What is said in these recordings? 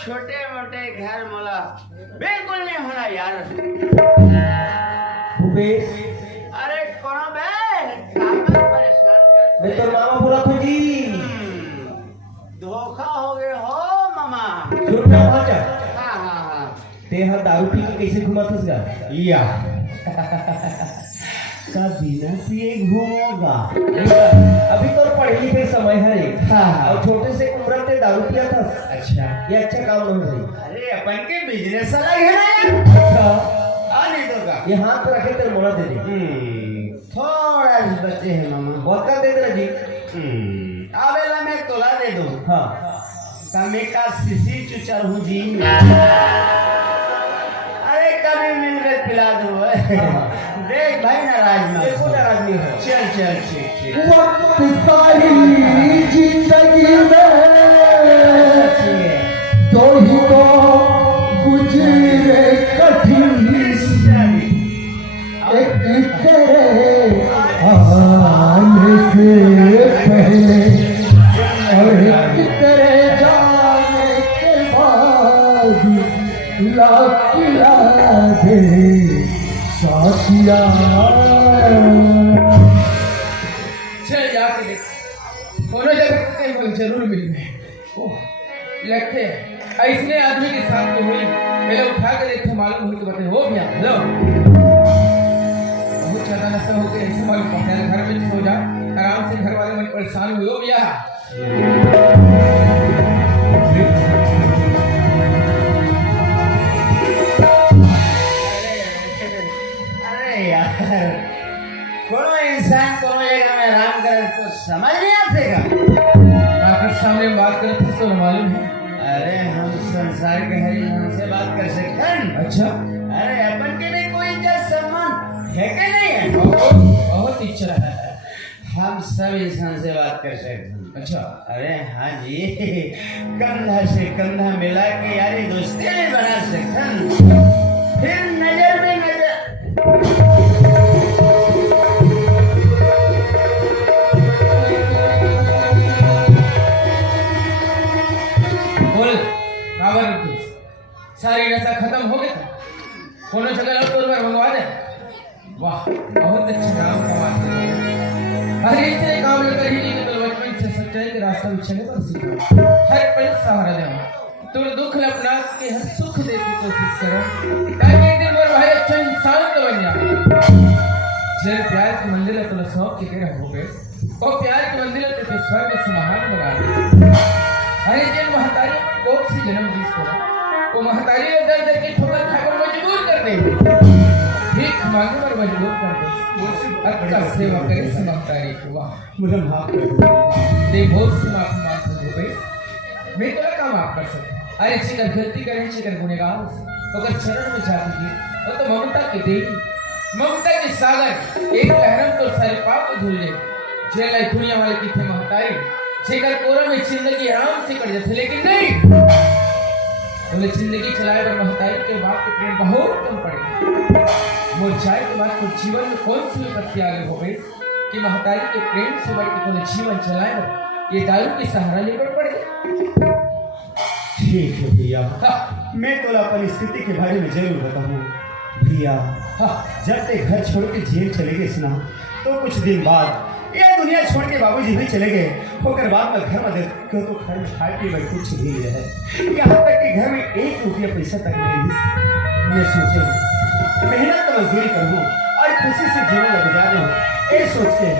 छोटे मोटे घर मोला बिल्कुल नहीं होना यार। अरे कौन परेशान कर मैं तो मामा बोला था जी। धोखा हो गए हो मामा। हाँ ते हर दारू पी के कैसे घुमातस गा या कभी न पिए घूमोगा। अभी तो पढ़े लिखे समय है। हाँ। और छोटे से उम्र ते दारू पिया था। अच्छा ये अच्छा काम नहीं भाई। अरे अपन के बिजनेस अलग है ना यार। अच्छा आ नहीं दोगा ये हाथ पे रखे तेरे मोड़ा दे दे। थोड़ा बचे हैं मामा। बहुत का दे देना जी। आवेला मैं तोला दे दूं। हाँ कमी का सीसी चुचर हूँ जी। अरे कभी मिल गए पिला दो। देख भाई नाराज मत देखो नाराज नहीं हो। चल चल ठीक वक्त सारी जिंदगी में तो ही तो गुजरे कठिन एक तेरे आने से पहले और एक तेरे जाने के बाद लाखिया दे साथिया। चल जाके देख दोनों जगह कहीं पर जरूर मिल गए। लगते ऐसने आदमी के साथ तो हुई पहले उठा कर देखे मालूम हुई तो बताए हो गया लो बहुत ज्यादा नशा हो गया ऐसे मालूम पड़ता है। घर में सो जा आराम से घर वाले मन परेशान हुए हो गया। अरे यार कोनो इंसान कोनो जगह में आराम करे तो समझ नहीं आतेगा। आपके सामने बात करते तो मालूम है। अरे हम संसार के हर इंसान से बात कर सकते हैं। अच्छा अरे अपन के भी कोई इज्जत सम्मान है कि नहीं है। बहुत इच्छा है। हम सब इंसान से बात कर सकते हैं। अच्छा अरे हाँ जी कंधा से कंधा मिला के यारी दोस्ती भी बना सकते हैं। फिर नजर में नजर बोल काबर सारी नशा खत्म हो गया कोनो जगह और तोड़ पर मंगवा दे। वाह बहुत अच्छा काम कमाते हैं। हर एक से काम लेकर ही नहीं तो बचपन से सच्चाई के रास्ता में चले पर सीखो। हर पल सहारा दो तुम दुख अपना के हर सुख देने की कोशिश करो ताकि एक दिन मेरे भाई अच्छा इंसान तो बन जाए। जब प्यार के मंदिर है तो शौक के कह हो गए और प्यार के मंदिर है तो स्वर्ग से महान बना दे। हर एक दिन महतारी कोख से जन्म दी को वो महतारी ने दर दर के ठोकर खाकर मजबूर कर दे भीख मांगे पर मजबूर कर दे। अच्छा सेवा करे महतारी को। वाह मुझे माफ कर दे बहुत सी माफ मांग हो गई मैं तो काम आप कर सकता। अरे शिकर गलती करे शिकर गुनेगार अगर चरण में जाती है और तो ममता की देवी ममता के सागर एक लहरम तो सारे पाप धुल ले जेल दुनिया वाले की थे महतारी शिकर कोरा में जिंदगी आराम से कट जाती लेकिन नहीं बोले जिंदगी चलाए और महतारी के बाप के प्रेम बहुत कम पड़े। मुरझाए के बाद कुछ जीवन में कौन सी विपत्ति आगे हो गई कि महतारी के प्रेम से बढ़ के बोले जीवन चलाए ये दारू की सहारा लेकर पड़े। ठीक है भैया। मैं तो अपनी स्थिति के बारे में जरूर बताऊँ भैया। जब ते घर छोड़ के जेल चले गए सुना तो कुछ दिन बाद ये दुनिया छोड़ के बाबूजी भी चले गए। होकर बाद में घर में देखो तो घर में खाए पी में कुछ भी रहे यहाँ तक कि घर में 1 रुपया पैसा तक नहीं। मैं सोचे मेहनत तो मजदूरी करूँ और खुशी से जीवन गुजारूँ ये सोच के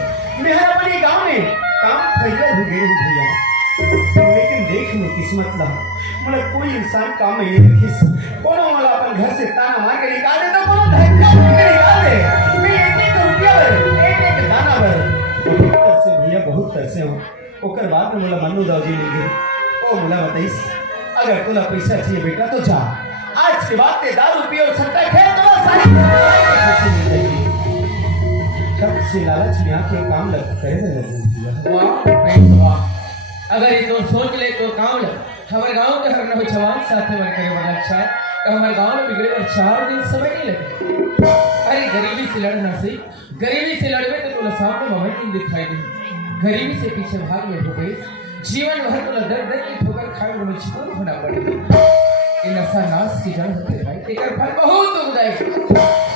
मैं अपने गाँव में काम खरीदने भी गई हूँ भैया। लेकिन देख लो किस्मत ला मतलब कोई इंसान काम में नहीं रखी कोनो वाला अपन घर से ताना मार के निकाल दे तो कोनो धक्का निकाल दे। मैं 1-1 रुपया भर 1-1 दाना भर बहुत तरसे भैया बहुत तरसे हूँ। ओकर बाद में बोला मन्नू दाऊ जी मिल गए ओ मुला बताइस, अगर तुला पैसा चाहिए बेटा तो जा, आज के बाद ते दारू पी और सट्टा खेल तो सारी पैसे मिल जाएगी। कब से लालच में आके काम करे लगे वाह बेटा वाह, अगर ये तो सोच ले तो काम ले हमारे गांव के हर नौ जवान साथ में करे बड़ा अच्छा तो हमारे गांव में बिगड़े और 4 दिन समय नहीं लगे। अरे गरीबी से लड़ना सही, गरीबी से लड़वे तो तुला सामने मोबाइल नहीं दिखाई दे, गरीबी से पीछे भाग में हो गई, जीवन भर तुला दर दर की ठोकर खाए में मजबूर होना पड़ेगा। ये नशा नाश की जड़ होते भाई, तेकर फल बहुत दुखदाई,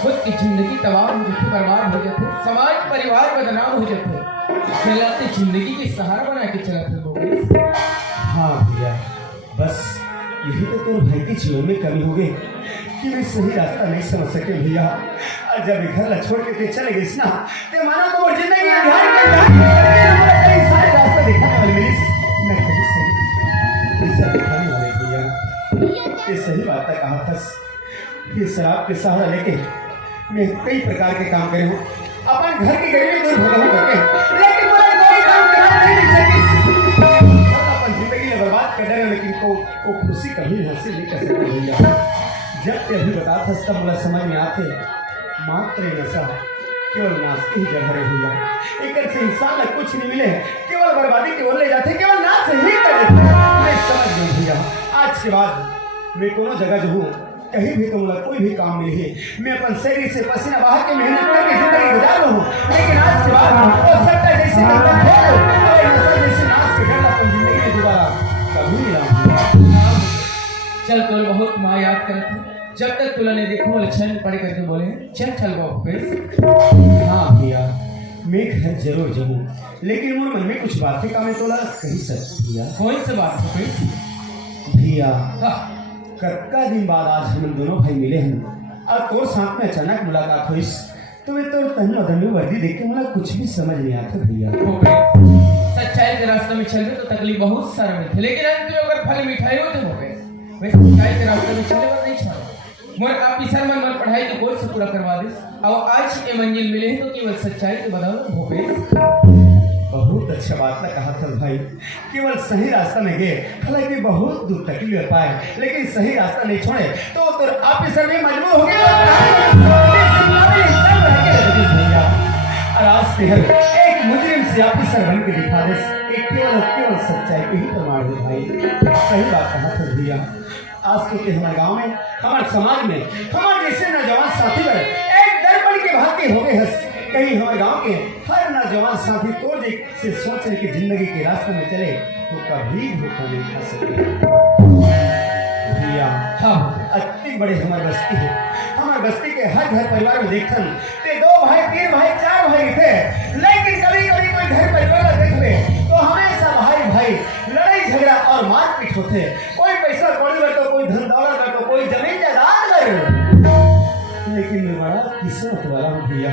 खुद की जिंदगी तबाह हो जाती, बर्बाद हो जाते, समाज परिवार बदनाम हो जाते, चलाते जिंदगी के सहारा बना के चलाते लोग। हाँ भैया, बस यही तो तुम भाई के जीवन में कमी हो गई कि मैं सही रास्ता नहीं समझ सके भैया। और जब घर ला छोड़ के चले गई ना, ते मानो तो वो जिंदगी में ध्यान नहीं सारे रास्ता दिखाने वाले मिली, मैं कहीं सही दिशा दिखाने वाले भैया। ये सही बात है, कहा था ये शराब के सहारा लेके मैं कई प्रकार के काम करे हूँ, अपन घर की गरीबी दूर भगा करके, लेकिन मुझे कोई काम करना नहीं चाहिए। अपन जिंदगी में बर्बाद कर रहे, लेकिन वो खुशी कभी हासिल नहीं कर सकते भैया। जब ते अभी बता था तब मुझे समझ में आते मात्र नशा केवल नाश के ही जगह रही भैया। एक से इंसान को कुछ नहीं मिले, केवल बर्बादी की ओर ले जाते, केवल नाश ही कर देते। मैं समझ गई भैया, आज के बाद मैं कोनो जगह जो हूँ कहीं भी तुम कोई भी काम मिले, मैं अपन शरीर से पसीना बहा के मेहनत करके जिंदगी गुजार रहा हूँ, लेकिन आज के बाद वो सट्टा जैसे नशा जैसे नाश के घर अपन जिंदगी में दोबारा कभी नहीं आऊंगा। चल तुल बहुत माँ याद करती, जब तक तुला ने देखो लक्षण पढ़ करके बोले चल चल बाबू फिर। हाँ भैया, मैं घर जरूर जाऊँ, लेकिन मोर मन में कुछ बातें का मैं तोला कही सच भैया। कौन सी बात हो फिर? भैया हाँ कक्का दिन बाद आज हम दोनों भाई मिले हैं और तोर साथ में अचानक मुलाकात हुई, तो मैं तो तन मदन वर्दी देख के मुझे कुछ भी समझ नहीं आता भैया। हो गए सच्चाई के रास्ते में चल गए तो तकलीफ बहुत सारे में थे, लेकिन अंत में अगर फल मिठाई होते हो गए, वैसे सच्चाई के रास्ते में चले बस नहीं छोड़ा। मोर आप सर मन पढ़ाई के कोर्स से पूरा करवा दे, और आज ये मंजिल मिले हैं तो केवल सच्चाई के बदौलत हो गए। बहुत अच्छा बात ना कहा था भाई, केवल सही रास्ता में गए, हालांकि बहुत दूर तकलीफ पाए, लेकिन सही रास्ता नहीं छोड़े तो आप इस में मजबूर हो गए। और आज से एक मुजरिम से आप सर बन के दिखा दे, एक केवल सच्चाई के ही प्रमाण है भाई। सही बात कहा था भैया, आज तो हमारे गांव में, हमारे समाज में, हमारे जैसे नौजवान साथी बने एक दर्पण के भाग्य हो गए हंस। कहीं हमारे गांव के हर नौजवान साथी तो से सोच रहे कि जिंदगी के रास्ते में चले तो कभी धोखा नहीं खा सकते भैया। हाँ अति बड़े हमारे बस्ती है, हमारे बस्ती के हर घर परिवार में देखन ते 2 भाई 3 भाई 4 भाई थे, लेकिन कभी कभी कोई घर परिवार देखते तो हमेशा भाई भाई लड़ाई झगड़ा और मारपीट होते, कोई पैसा कौड़ी बैठो, कोई धन दौलत बैठो, कोई जमीन जायदाद बैठो। लेकिन मैं बड़ा किस्मत वाला हूँ भैया,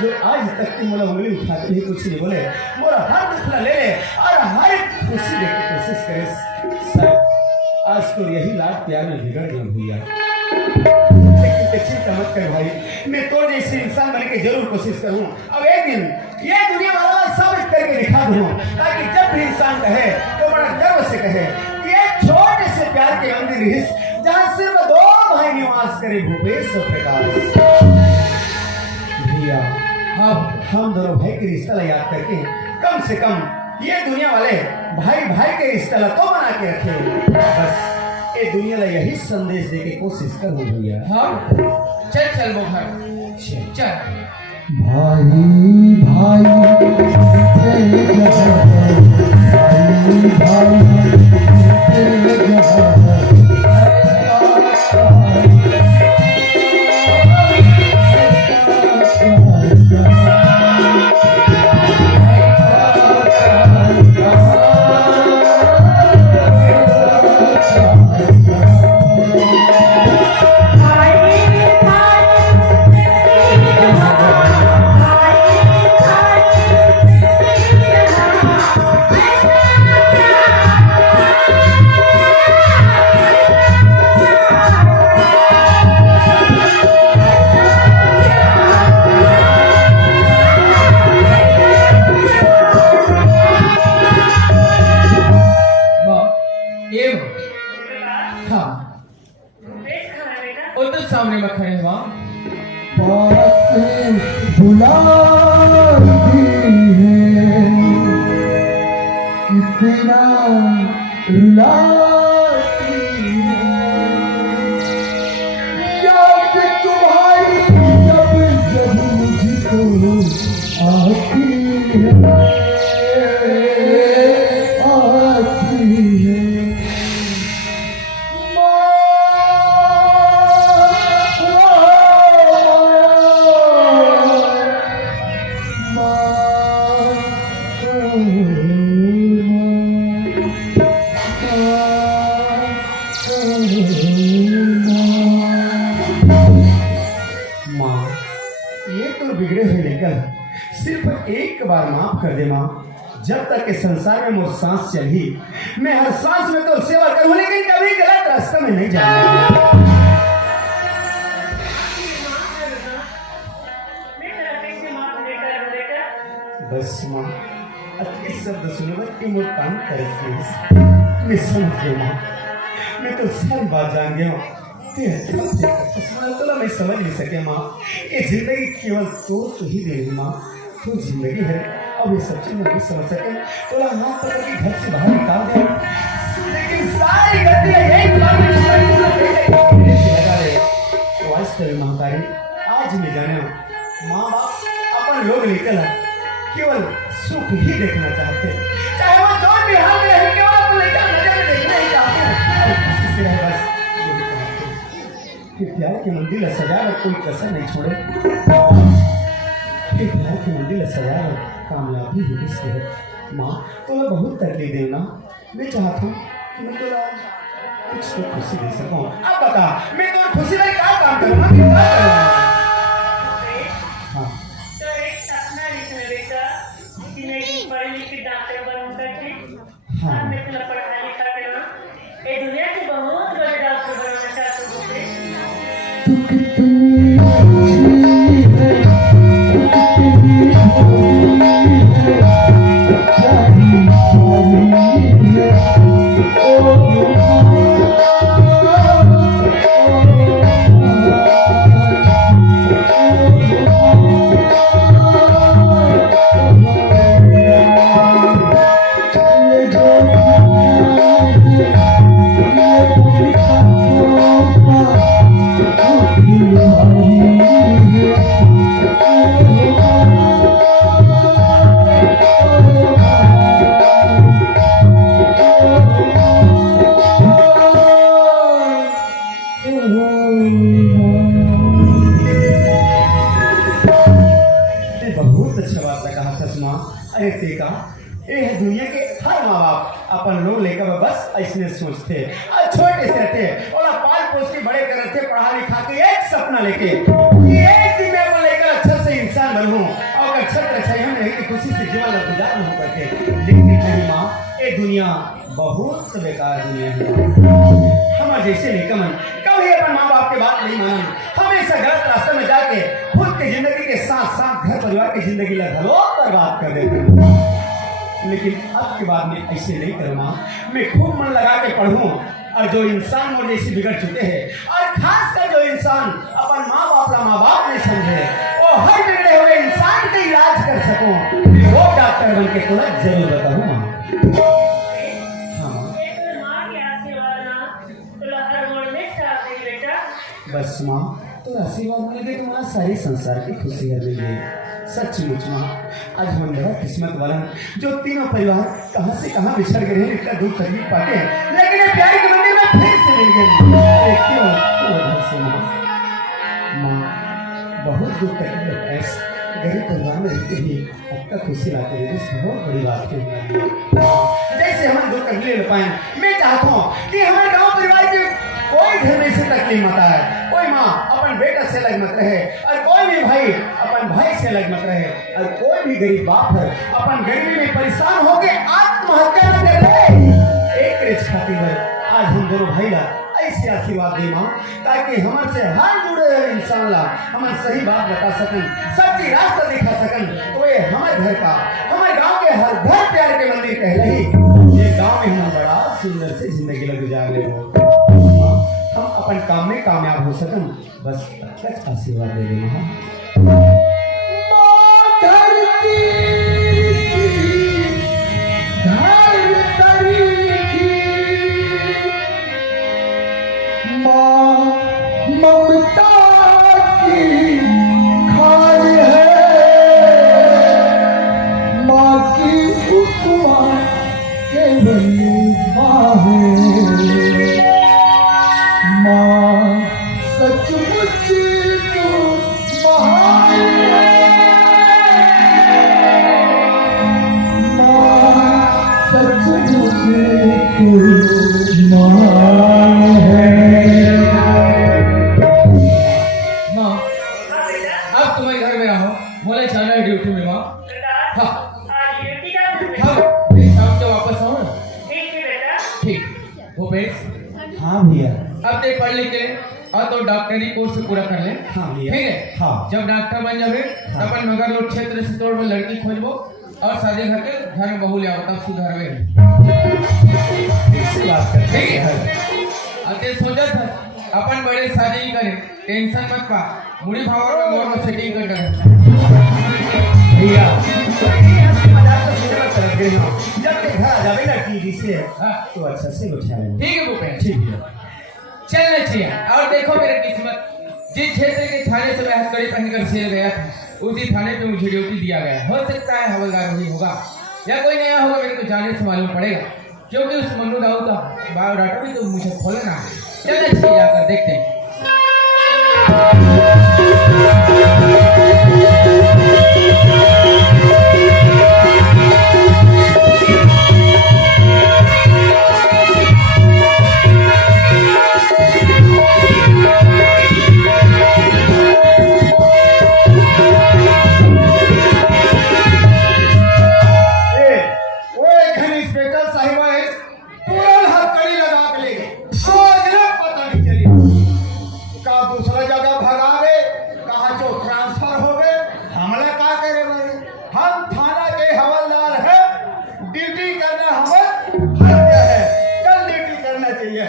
जो आज तक की मोला उंगली उठाते ही कुछ नहीं बोले, मोरा हर दुख ले ले और हर खुशी देने की कोशिश करे। सर आज तो यही लाड प्यार में बिगड़ गया भैया, लेकिन चिंता मत कर भाई, मैं तो जैसे इंसान बनने की जरूर कोशिश करूँ। अब एक दिन ये दुनिया वाला सब करके दिखा दूँ, ताकि जब भी इंसान कहे तो बड़ा गर्व से कहे कि एक छोटे से प्यार के मंदिर रिहिस जहाँ सिर्फ 2 भाई निवास करे, भूपेश और प्रकाश। भैया हम दोनों भाई के रिश्ता याद करके कम से कम ये दुनिया वाले भाई भाई के रिश्ता तो बना के रखे। बस ये दुनिया ला यही संदेश दे के कोशिश कर भैया। हाँ चल चल वो घर चल। भाई भाई हाँ वो तो सामने में खड़े हुआ बातें बुलाती है कितना रुलाती है याद तुम्हारी जब जब मुझको आती है आती है माँ, ये तो बिगड़े हुए लेकर सिर्फ एक बार माफ कर दे माँ। जब तक के संसार में मोर सांस चली, मैं हर सांस में तो सेवा करूँ, लेकिन कभी गलत रास्ते में नहीं जाऊंगा। बस माँ, अच्छे शब्द सुनकर कि मोर काम करे मैं समझ गया माँ। मैं तो सारी बात जान गया हूँ। तो मैं समझ नहीं सके माँ। ये जिंदगी केवल तो ही दे रही माँ। तो जिंदगी है, अब ये सब चीज नहीं समझ सके तो हाथ पकड़ के घर से बाहर निकाल दे, लेकिन सारी गलतियां यही लगा रहे। तो आज कभी महतारी आज मैं जाने माँ बाप अपन लोग निकल केवल सुख ही देखना चाहते, चाहे वो जो भी हाल में है, केवल अपने नजर में देखना ही चाहते हैं। और किसी से रहे बस यही चाहते कि प्यार के मंदिर सजाकर कोई कसर नहीं छोड़े, कि प्यार के मंदिर सजाकर कामयाबी ही इसके है। माँ तो बहुत तकलीफ देना, मैं चाहता हूँ कि मैं तो कुछ तो खुशी दे सकूँ। अब बता मैं तो खुशी में क्या काम करूँगा? हाँ हाँ मैं तुम्हें पढ़ा लिखा करना, ये दुनिया के बहुत बड़े डॉक्टर बनाना चाहता हूँ। तू कितनी बहुत अच्छा बात कहा चश्मा। अरे टेका ये है दुनिया के हर माँ बाप अपन लोग लेकर बस ऐसे सोचते और छोटे से रहते और पाल पोस के बड़े कर थे, पढ़ा लिखा के एक सपना लेके एक दिन में अपन लेकर अच्छा से इंसान बनूं और अच्छा अच्छाई हम नहीं कि खुशी से जीवन गुजार नहीं करते। लेकिन नहीं माँ, ये दुनिया बहुत बेकार दुनिया है। हमारे जैसे निकमन कभी अपन माँ बाप के बात नहीं मानन, हमेशा गलत रास्ते में जाके खुद की जिंदगी के साथ साथ घर परिवार की जिंदगी लगभग बर्बाद कर देते हैं। लेकिन अब के बाद में ऐसे नहीं करूँगा, मैं खूब मन लगा के पढ़ूँ और जो इंसान मोर जैसे बिगड़ चुके हैं और खास कर जो इंसान अपन माँ बाप नहीं समझे, वो हर बिगड़े हुए इंसान का इलाज कर सकूं, वो डॉक्टर बन के तुरंत जरूर बताऊँ माँ। बस माँ तो आशीर्वाद मिल गई, तुम्हारा सारी संसार की खुशी है मिल गई। सचमुच माँ आज हम बड़ा किस्मत वाला जो तीनों परिवार कहाँ से कहाँ बिछड़ गए हैं, इतना दुख तकलीफ पाके, लेकिन ये प्यार के मंदिर में फिर से मिल गए। अरे क्यों से माँ, माँ बहुत दुख तकलीफ है, गरीब परिवार में रहते ही आपका खुशी लाते हैं, बहुत बड़ी बात है। जैसे हम दुख तकलीफ ले पाए, मैं चाहता हूँ कि हमारे गाँव परिवार के कोई घर में से तकलीफ मत आए, कोई माँ अपन बेटा से अलग मत रहे और कोई भी भाई अपन भाई से अलग मत रहे और कोई भी गरीब बाप है अपन गरीबी में परेशान हो के आत्महत्या न कर ले। एक रिच खातिर आज हम दोनों भाई ला ऐसे आशीर्वाद दे माँ, ताकि हमारे से हर जुड़े हुए इंसान ला हमारे सही बात बता सकन, सच्ची रास्ता दिखा सकन। तो ये हमारे घर का, हमारे गाँव के हर घर प्यार के मंदिर कह रही, ये गाँव में हम बड़ा सुंदर से जिंदगी लग गुजार ले हो। हम अपन काम में कामयाब हो सकन, बस तक आशीर्वाद दे देना। धरती धरती माँ ममता की खान है, माँ की उपमा केवल माँ है। माँ सचमुच तो महान है, माँ सचमुच तो महान है। माँ हाँ बेटा, अब तुम्हारे घर में रहो, बोले जाना है ड्यूटी में। माँ प्रकाश, हाँ आज ड्यूटी का दिन है। हाँ फिर शाम को वापस आओ ना। ठीक है बेटा। ठीक भूपेश, हाँ भैया। अब ते पढ़ लिख के और तो डॉक्टरी कोर्स पूरा कर ले। हाँ भैया। ठीक है। हाँ। जब डॉक्टर बन जावे हाँ। अपन मगर लोग क्षेत्र से तोड़ में लड़की खोजबो और शादी घर के घर में बहू ले आओ, तब सुधरवे। इससे बात करते ठीक है। हैं। अब ते सोचा था अपन बड़े शादी ही करे, टेंशन मत पा, मुड़ी भावर में मोर में सेटिंग कर कर। भैया ये हंसी मजाक तो सिर पर चढ़ गई हो। जब ते घर आ जावे ना टीवी से, हाँ। तो अच्छा से उठा लेंगे। ठीक है भूपेश, ठीक है। चलना चाहिए। और देखो मेरी किस्मत, जिस क्षेत्र के थाने से मैं हथकड़ी पहनकर चल गया था, उसी थाने पे मुझे ड्यूटी दिया गया। हो सकता है हवलदार वही होगा या कोई नया होगा, मेरे को जाने से मालूम पड़ेगा, क्योंकि उस मन्नू दाऊ का बायोडाटा भी तो मुझे खोलना है। चलना चाहिए, जाकर देखते हैं। ओए घन इंस्पेक्टर साहिबा है, तुरंत हथकड़ी लगा के ले गए। आज ना पता नहीं चली का दूसरा जगह भगा गए, कहाँ जो ट्रांसफर हो गए। हमला का करे भाई, हम थाना के हवलदार है, ड्यूटी करना हमारा फर्ज है। कल ड्यूटी करना चाहिए।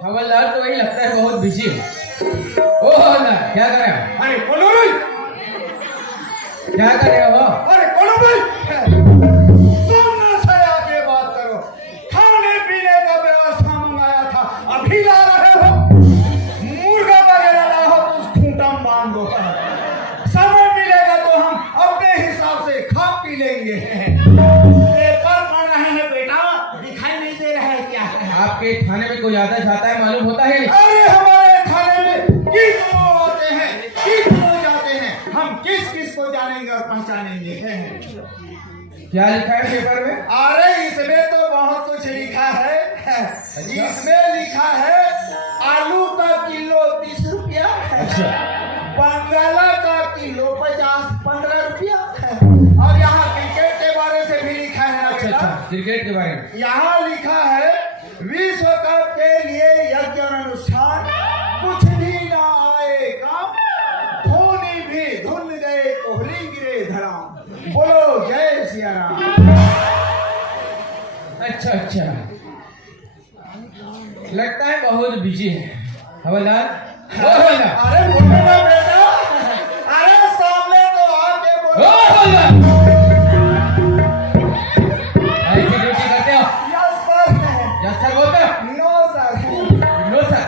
हवलदार तो वही लगता है बहुत बिजी है। ओ हवलदार, क्या कर रहे हो? अरे कौन हो भाई? क्या कर रहे हो? अरे कौन हो भाई? सामने से आके बात करो। खाने पीने का व्यवस्था मंगाया था, अभी ला रहे हो। मुर्गा वगैरह ला हो तो उस खूंटा में बांध दो। समय मिलेगा तो हम अपने हिसाब से खा पी लेंगे। पेपर पढ़ रहे हैं बेटा, दिखाई नहीं दे रहा है क्या? आपके थाने में कोई आता जाता है, मालूम होता है? अरे हमारे थाने में कितने होते हैं, कितने जाते हैं, हम किस किस को जानेंगे और पहचानेंगे। क्या लिखा है पेपर में? अरे इसमें तो बहुत कुछ लिखा है। इसमें लिखा है आलू का किलो 30 रुपया, अच्छा। बंगाला का किलो 15 रुपया। और यहाँ क्रिकेट के बारे से भी लिखा है। अच्छा अच्छा, क्रिकेट के बारे में। यहाँ लिखा है विश्व कप के लिए यज्ञ और अनुष्ठान, कुछ भी ना आएगा, धोनी भी धुल गए, कोहली गिरे धराम। बोलो जय सिया राम। अच्छा अच्छा, लगता है बहुत बिजी है हवलदार। ओ हवलदार, अरे बोलो ना बेटा, अरे सामने तो आके ओ बोलो। हवलदार, ऐसी ड्यूटी करते हो? Yes sir. यस सर बोलते हो? No sir. No sir.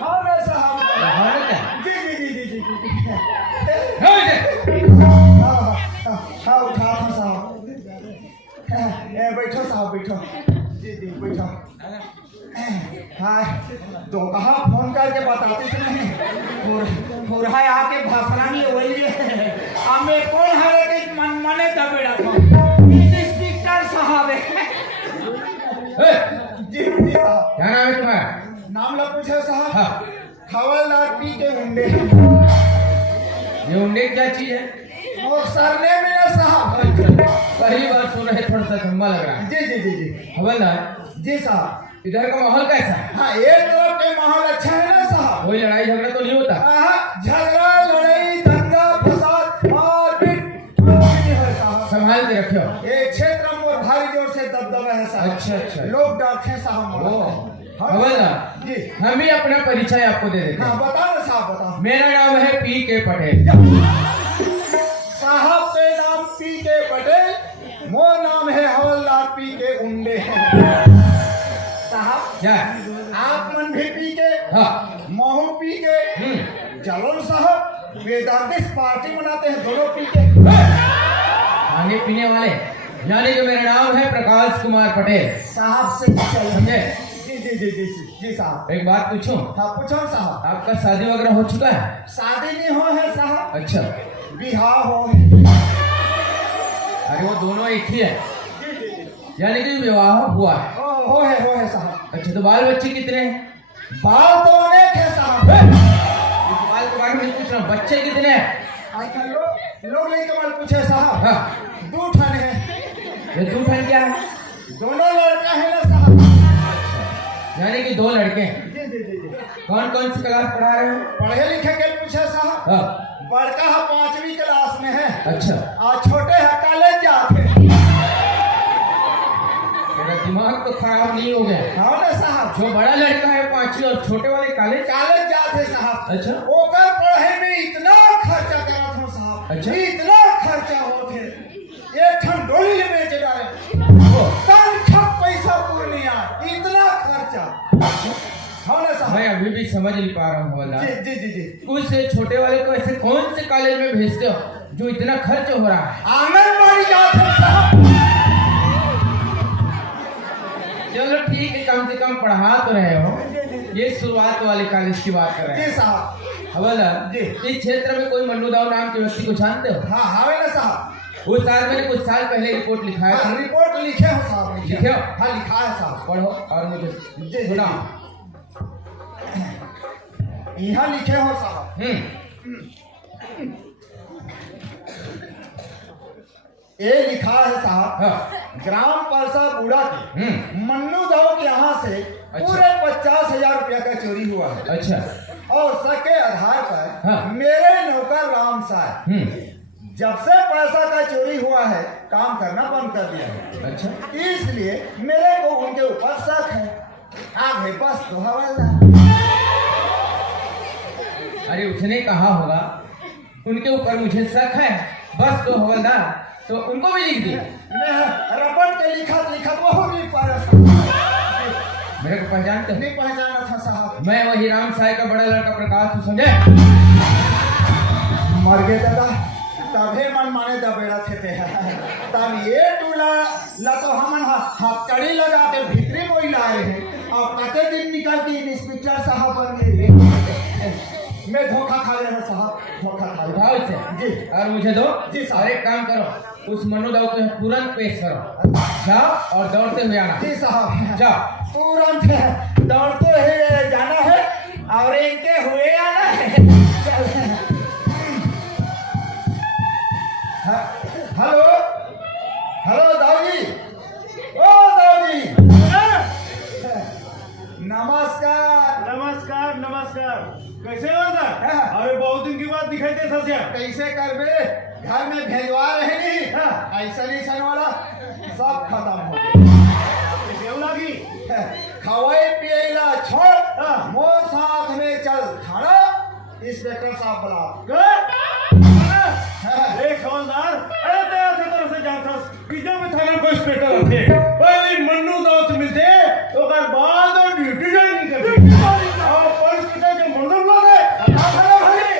हाँ मैं साहब। हाँ ना क्या? जी जी जी जी जी। हाँ जी। हाँ उठा था साहब। बैठो साहब बैठो। जी जी बैठो। हाँ तो कहाँ फोन करके बताते थे नहीं, पूरा आके भाषण नहीं हो रही है। हमें कौन है कि मन मने दबेड़ा था इंस्पेक्टर साहब है। ए, जी जी साहब। क्या नाम है तुम्हारा? नाम ला पूछे साहब? हाँ। हवलदार पी के उंडे। ये उंडे क्या चीज है? और सरनेम भी है साहब। पहली बार सुन रहे, थोड़ा सा धम्मा लग रहा है। जी जी जी जी हवलदार, जी साहब। इधर का माहौल कैसा है? हाँ, एक तरफ के माहौल अच्छा है ना साहब। कोई लड़ाई झगड़ा तो नहीं होता? झगड़ा लड़ाई दंगा फसाद मारपीट नहीं है साहब। संभाल के रखियो। ये क्षेत्र में और भारी जोर से दबदबा है साहब। अच्छा। लोग डरते हैं साहब। हवलदार जी हम ही अपना परिचय आपको दे देते हाँ, हैं। बताओ ना साहब, बताओ। मेरा नाम है P.K. पटेल। साहब के नाम P.K. पटेल, मोर नाम है हवलदार P.K. उंडे साहब। क्या? आप मन भी P.K. हाँ। महू P.K. जलन साहब वेदांतिस पार्टी बनाते हैं दोनों P.K. खाने पीने वाले, यानी कि मेरा नाम है प्रकाश कुमार पटेल। साहब से समझे? जी जी जी जी जी साहब। एक बात पूछूं, हाँ पूछो साहब। आपका शादी वगैरह हो चुका है? शादी नहीं हो है साहब, अच्छा। बिहार हो। अरे वो दोनों एक ही है, यानी कि विवाह हुआ है। हो है साहब। अच्छा, तो बाल बच्चे कितने हैं? बाल तो अनेक है साहब। इस बाल के बारे में पूछ रहा हूँ, बच्चे कितने हैं? आजकल लोग लेके मत पूछे साहब। हाँ। 2 ठन है। ये 2 ठन क्या है? दोनों लड़का है ना साहब। यानी कि 2 लड़के हैं। जी जी जी जी। कौन कौन सी क्लास पढ़ा रहे हो? पढ़े लिखे के पूछे साहब। हाँ। बड़का है 5वीं क्लास में है अच्छा। और छोटे है कॉलेज जाते। मेरा दिमाग तो खराब नहीं हो गया। हाँ ना साहब। जो बड़ा लड़का है 5वीं और छोटे वाले कॉलेज। कॉलेज जाते साहब। अच्छा। ओकर पढ़ाई में इतना खर्चा करा था साहब। अच्छा। इतना खर्चा होते, एक ठन डोली में बेच डाले, तन छप पैसा पूर्णिया, इतना खर्चा। हाँ ना साहब। मैं अभी भी समझ नहीं पा रहा हूँ हवलदार। जी जी जी जी। कुछ से छोटे वाले को ऐसे कौन से कॉलेज में भेजते हो जो इतना खर्च हो रहा है? आंगनबाड़ी जाते साहब। चलो ठीक है, कम से कम पढ़ा तो रहे हो। ये शुरुआत वाले कॉलेज की बात कर रहे जी हैं। साहब। हवलदार जी। इस क्षेत्र में कोई मन्नू दाऊ नाम के व्यक्ति को जानते हो? हाँ हाँ ना साहब। उस साल मैंने कुछ साल पहले रिपोर्ट लिखाया था। हाँ, रिपोर्ट लिखे हो साहब। लिखे हो? हाँ लिखा है साहब। पढ़ो और मुझे जी सुना। यहाँ लिखे हो साहब। ये लिखा है साहब। हाँ। ग्राम परसा बूढ़ा के मन्नू दाऊ के यहाँ से अच्छा। पूरे 50,000 रुपया का चोरी हुआ है। अच्छा। और सके आधार पर हाँ। मेरे नौकर राम साहब जब से पैसा का चोरी हुआ है काम करना बंद कर दिया है। अच्छा। इसलिए मेरे को उनके ऊपर शक है। आगे बस तो हवलदार। अरे उसने कहा होगा उनके ऊपर मुझे शक है, बस तो हवलदार, तो उनको भी लिख दिया। मैं रबड़ के लिखत वो नहीं पा रहा। मेरे को पहचानते हो? नहीं पहचाना था साहब। मैं वही राम साय का बड़ा लड़का प्रकाश हूँ, समझे? मर गए दादा तभे मन माने दबेड़ा थे तब ये टूला ला तो हमन हथकड़ी लगा के भीतरी कोई ला रहे हैं और कते दिन निकल के इंस्पेक्टर साहब बन गए। मैं धोखा खा रहा हूँ साहब, धोखा खा रहा उठाओ इसे। जी। और मुझे दो। जी साहब। और एक काम करो, उस मनु दाऊ को तुरंत पेश करो। जाओ और दौड़ते हुए आना। जी साहब। जाओ। तुरंत दौड़ते हुए जाना है और इनके हुए आना है। Hello hello Dau ji. ओ दाऊ जी नमस्कार। नमस्कार नमस्कार। कैसे हो सर? हाँ। अरे बहुत दिन की बात दिखाई दे था सर। कैसे करबे, घर में भेजवा रहे नहीं। हाँ। ऐसा वाला सब खत्म हो गया। देव लागी खवाई पिएला छोड़ हाँ। मोर साथ में चल थाना इंस्पेक्टर साहब बुला। एक हवलदार अरे तेरा से तरफ से जाता कि जब थाना को इंस्पेक्टर रखे पहले मन्नू दाऊ से मिलते ओकर बाद ड्यूटी ज्वाइन करते और पुलिस के जो मंडल लोग है अरे भाई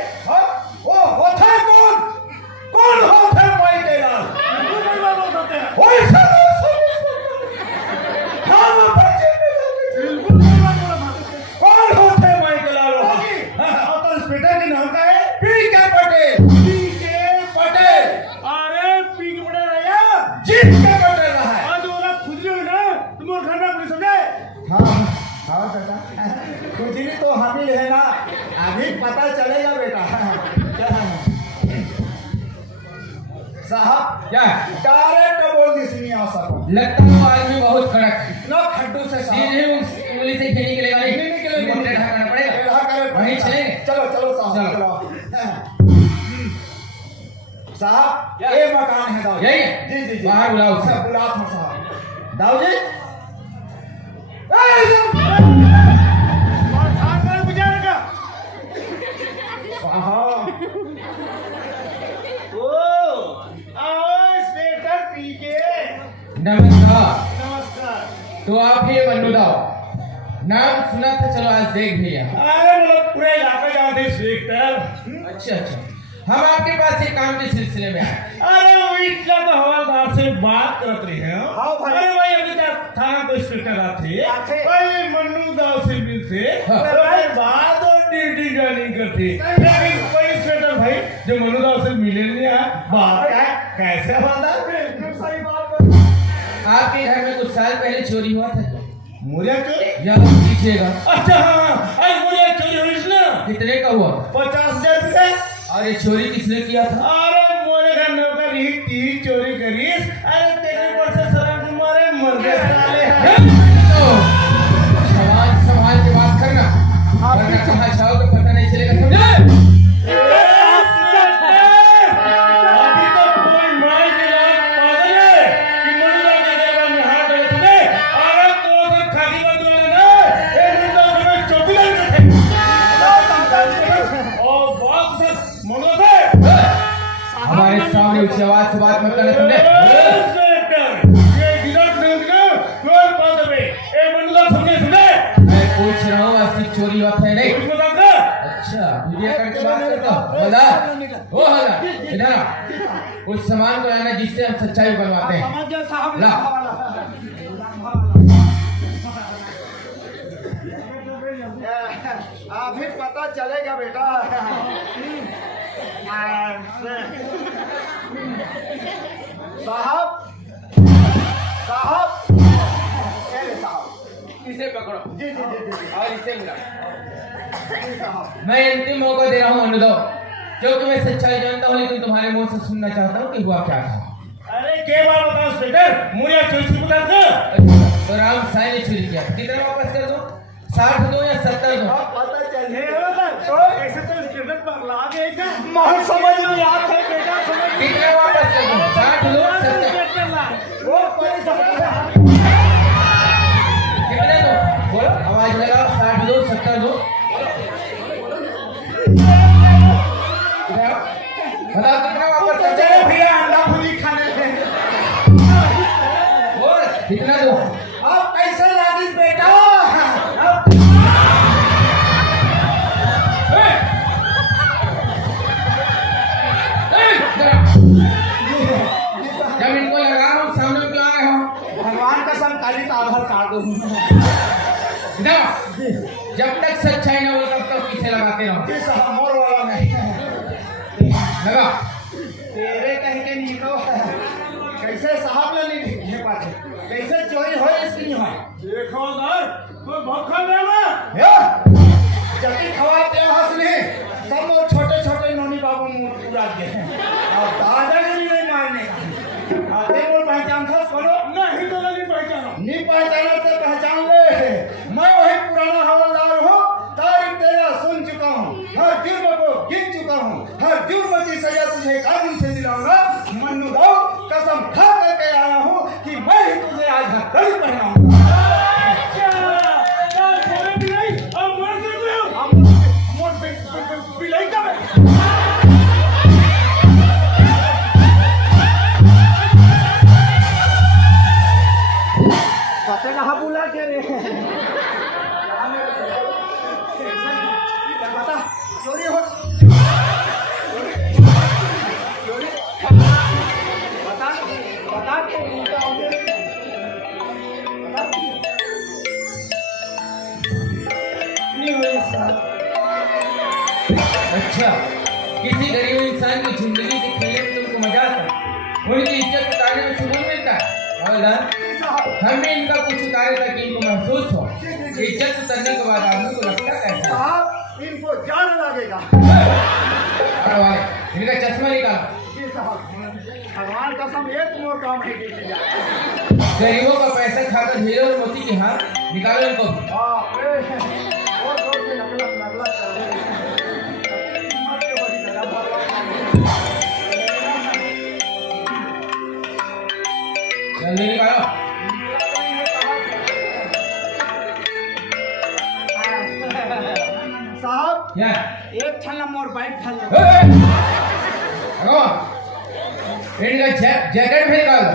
ओ होता है कौन होता है भाई के नाम बिल्कुल नहीं बात होते हैं। ओए हम बच्चे बिल्कुल नहीं बात बोला। कौन होते हैं भाई के लाल और तो इंस्पेक्टर के नाम का है P.K. पटेल। P.K. पटेल अरे पी के पटेल रहा जीत के पटेल रहा है। आज वो खुद साहब क्या डायरेक्ट बोल दी सुनिए आ सको लगता है वो आदमी बहुत कड़क है। ना खड्डू से साहब सीधे उंगली से खेल निकलेगा नहीं, नहीं निकलेगा। मोटे ढाकना पड़ेगा। हाँ, करे। वहीं चलेंगे। चलो चलो साहब चलो। चलो साहब ये मकान है दाऊ यही है? जी जी जी बाहर बुलाओ उसे। सब बुलाओ था साहब दाऊ जी नमस्कार। नमस्कार। तो आप ये मन्नू दाओ नाम सुना था, चलो आज देख भैया। अरे मतलब पूरे इलाके जानते इंस्पेक्टर। अच्छा अच्छा, हम आपके पास एक काम के सिलसिले में आए। अरे वो इतना तो हवलदार से बात करत रही है। हाँ भाई। अरे भाई अभी तक थाना को इंस्पेक्टर आते आते। भाई मन्नू दाव से मिलते हाँ। उसके बाद और ड्यूटी ज्वाइनिंग करती। लेकिन कोई इंस्पेक्टर भाई जो मन्नू दाव से मिले नहीं है बात है कैसे हवलदार। सही बात आपके घर में कुछ साल पहले चोरी हुआ था क्या? मुझे चोरी। या पूछिएगा अच्छा हाँ अरे मुझे चोरी हुई थी ना कितने का हुआ 50,000 रुपये। और ये चोरी किसने किया था? अरे मोरे घर नौकर ही तीन चोरी करीस। अरे तेरे पर से शर्म मारे मर गए साले हैं। तो समाज संभाल के बात करना, वरना कहाँ जाओगे पता नहीं चलेगा, समझे? अभी तो कोई माई के लायक पागल है कि मनुष्य के देवर में हाथ डाल तुमने। अरे तो अगर खाकी बात वाले ना एक मिनट में चौकी लग गए थे। और बात से मनुष्य हमारे सामने ऊंची आवाज से बात मत करना, समझे? मैं पूछ रहा हूँ असली चोरी हुआ था नहीं? अच्छा, वीडियो करके बात करता हूँ। हवलदार, ओ हवलदार, इधर आओ। उस सामान को लाना जिससे हम सच्चाई बनवाते हैं। ला। अभी पता चलेगा बेटा साहब साहब इसे पकड़ो जी जी जी जी और इसे मिला। जी साहब मैं अंतिम मौका दे रहा हूँ अनुदव, क्योंकि मैं सच्चाई जानता हूँ, लेकिन तुम्हारे मुंह से सुनना चाहता हूँ कि हुआ क्या था। अरे क्या बात बताओ इंस्पेक्टर मुझे चोरी बता दो। अच्छा, तो राम साई ने चोरी किया, कितना वापस कर दो? 60 दो या 70 दो? अब पता चले तो ऐसे तो इंस्पेक्टर पर ला गए क्या। मैं समझ नहीं आता है बेटा समझ कितना वापस कर दो? 60 दो 70? वो पैसा कितने दो? बोलो, आवाज लगाओ। 60 दो 70 दो? बताओ कितना वापस कर चलो दो? भैया अंडा भुजी खाने थे बोल कितना दो? अब कैसे लादिस बेटा जब इनको लगा रहा हूँ सामने क्यों आ रहे हो? भगवान कसम काली का आधार कार्ड दो जब तक सच्चाई न हो तब तक पीछे लगाते रहो। जी साहब मोर वाला नहीं लगा। तेरे कहीं के नहीं तो कैसे साहब ने नहीं भेजने पाते कैसे चोरी हो इसकी नहीं हो देखो सर कोई भक्खा देवा जल्दी खवाते हंसने सब वो छोटे छोटे नोनी बाबू मुंह पूरा दिए और दादा ने नहीं मारने का आते वो पहचान था करो नहीं तो नहीं पहचानो। नहीं पहचाना तो पहचान ले मैं वही पुराना हवलदार हूँ तारीख तेरा सुन चुका हूँ हर जुर्म को गिन चुका हूँ हर जुर्म की सजा तुझे कानून से दिलाऊंगा मन्नू दाऊ कसम खा करके आया हूँ कि मैं ही तुझे आज हथकड़ी पहनाऊंगा पता कहाँ बुला के रे बता चोरी हो चोरी बता बता नहीं हुई अच्छा, किसी गरीब इंसान की जिंदगी से खेलने में तुमको मजा आता है, उनकी इज्जत उतारने में सुकून मिलता है। हवलदार, हमने इनका कुछ उतारे ताकि इनको महसूस हो। इज्जत उतरने के बाद आदमी को लगता कैसा है? साहब इनको जान लगेगा इनका चश्मा निकालो। जी साहब भगवान कसम एक मोर काम है ड्यूटी जा गरीबों का पैसा खाकर हीरे और मोती के हार निकालो इनको। हां और जोर से नगला कर दे मत के बड़ी दरा जल्दी निकालो। साहब क्या एक ठल्ला मोर बाइक ठल इनका जैकेट भी निकाल दो।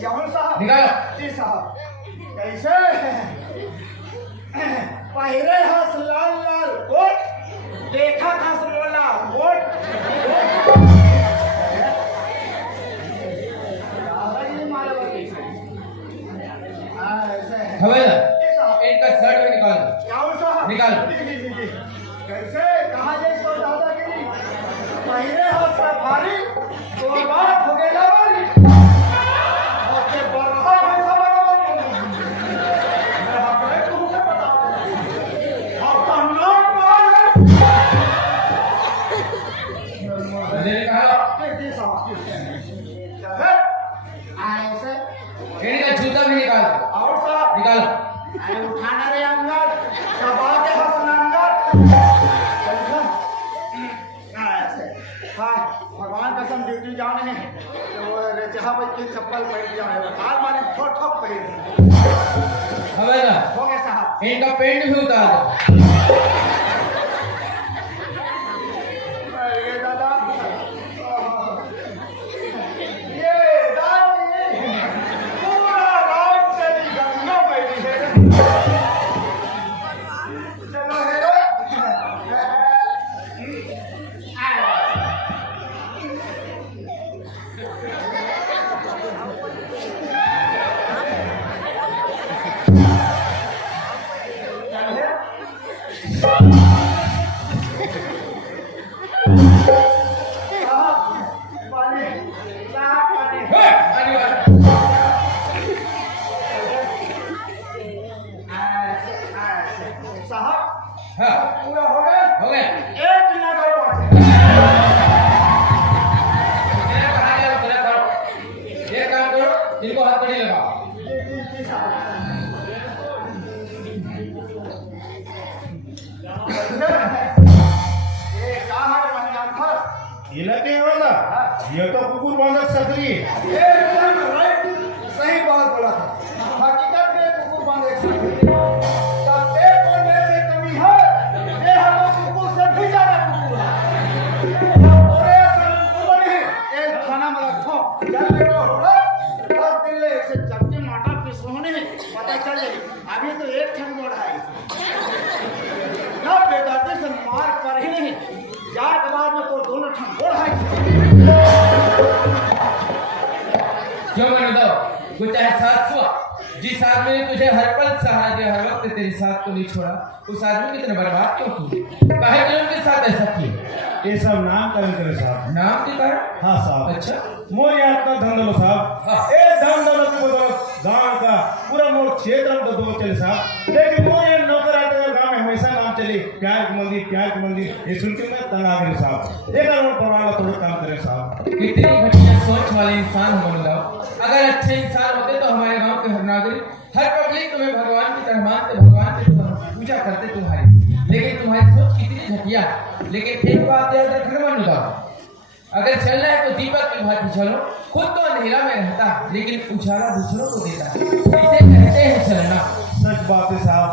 जौन साहब निकालो। जी साहब कैसे पहले हंस लाल लाल कोट देखा था समोला कोट हवेला इनका शर्ट भी निकाल दो। निकालो। कैसे कहा जाए तो दादागिरी पहले हंस भारी तो बात हो गया वाली ओके बरहा है सब मैं अपने तुमसे बता अब तो नाम मार जल्दी निकालो। जी साहब ऐसे इनका जूता भी निकाल दो। और साहब निकालो। उठाना रे अंदर दबा के हंसना अंदर ऐसे हाँ भगवान कसम ड्यूटी जाने हैं तो वो रेचहा बज की चप्पल पहन जाए हाल मारे ठोक ठोक पहन हवेला हो गया साहब इनका पेंट भी उतार दो। ये दादा ये पूरा रात चली गंगा बैठी है चलो हेरो आने वाला। साहब हाँ पूरा हो गया हो गया। एक नगर बाकी तेरा कहाँ गया तेरा करो। ये काम करो इनको हाथ में नहीं लगाओ। जी साहब ये कहाँ है महिला घर हिला के वाला ये तो कुकुर बांधक सकरी एकदम राइट सही बात बोला था हकीकत में कुकुर बांधे सबसे कोने से कमी है ये हम कुकुर से भी ज्यादा कुकुर है और ऐसा कुकुर नहीं एक खाना में रखो जब देखो और दिल से चक्की माटा पिसोने पता चले अभी तो एक ठन बोल है ना बेदर्दी से मार कर ही नहीं जाए के बाद में तो दोनों ठन बोल है क्यों मैंने दो कुछ एहसास हुआ जिस आदमी ने तुझे हर पल सहारा दिया हर वक्त तेरे साथ को नहीं छोड़ा उस आदमी की इतने बर्बाद क्यों की काहे तुमने उनके साथ ऐसा किया ये सब नाम करें करे साहब नाम के कारण हाँ साहब अच्छा मोर यहाँ इतना धन दौलत साहब हाँ। ए धन दौलत की बदौलत गांव का पूरा मोर क्षेत्र में दो चले साहब लेकिन मोर ये नौकर आते हुए गांव में हमेशा नाम चली प्यार की मंदिर ये सुन के मैं तंग आ गया साहब एक और परिवार थोड़ा काम करें साहब कितनी घटिया सोच वाले इंसान हो बताओ अगर अच्छे इंसान होते तो हमारे गांव के हर नागरिक हर पब्लिक तुम्हें भगवान की तरह मानते भगवान की पूजा करते तुम्हारी लेकिन तुम्हारी सोच कितनी घटिया लेकिन एक बात याद रखना मान लो अगर चलना है तो दीपक की भांति चलो खुद तो अंधेरा में रहता लेकिन उजाला दूसरों को देता इसे कहते हैं चलना सच बात है साहब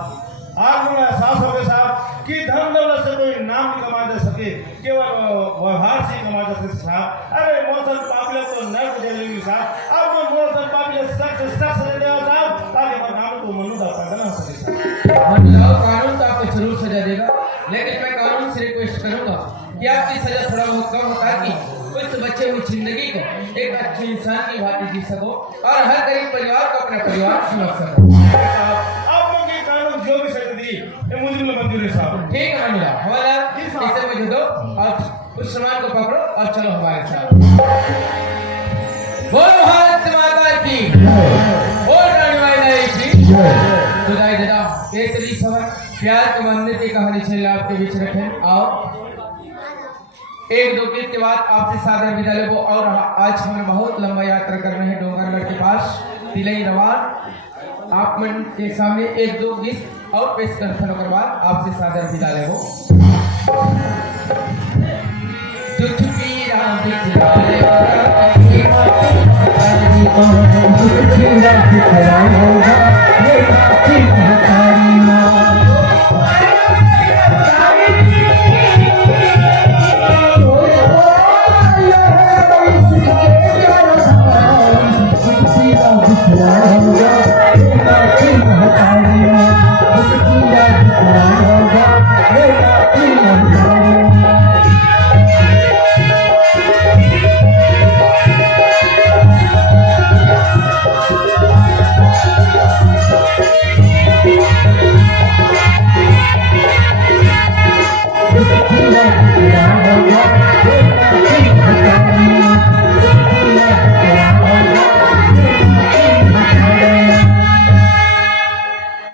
आज हमें एहसास हो गया साहब कि धन दौलत से कोई नाम नहीं कमा जा सके केवल व्यवहार से ही कमा जा सके साहब अरे मौसम पापिला तो नर्क जलेगी साहब अब मौसम पापिला सख्त दे देगा साहब ताकि नाम को मनु दा पैदा ना हो सके साहब कानून तो आपको जरूर सजा देगा लेकिन मैं कानून से रिक्वेस्ट करूंगा कि आपकी सजा थोड़ा बहुत कम हो ताकि उस बच्चे हुई जिंदगी को एक अच्छे इंसान की भांति जी सको और हर गरीब परिवार को अपना परिवार समझ सको आप लोग ये कानून जो भी सजा दी ये मुझे मंजूर है साहब ठीक है मानिला हवाला इसे मुझे दो और उस सामान को पकड़ो और चलो हमारे साथ बोलो भारत माता की बोल रानी की खुदाई दादा केसरी सवर प्यार के मानने की कहानी चल आपके बीच रखें आओ एक दो गीत के बाद आपसे सादर विदा लेबो। और आज हमें बहुत लंबा यात्रा करना है डोंगरगढ़ के पास तिलई रवान। आप मन के सामने एक दो गीत और पेश करने के बाद आपसे सादर विदा लेबो। तुझ पीरा बिखराए Yeah.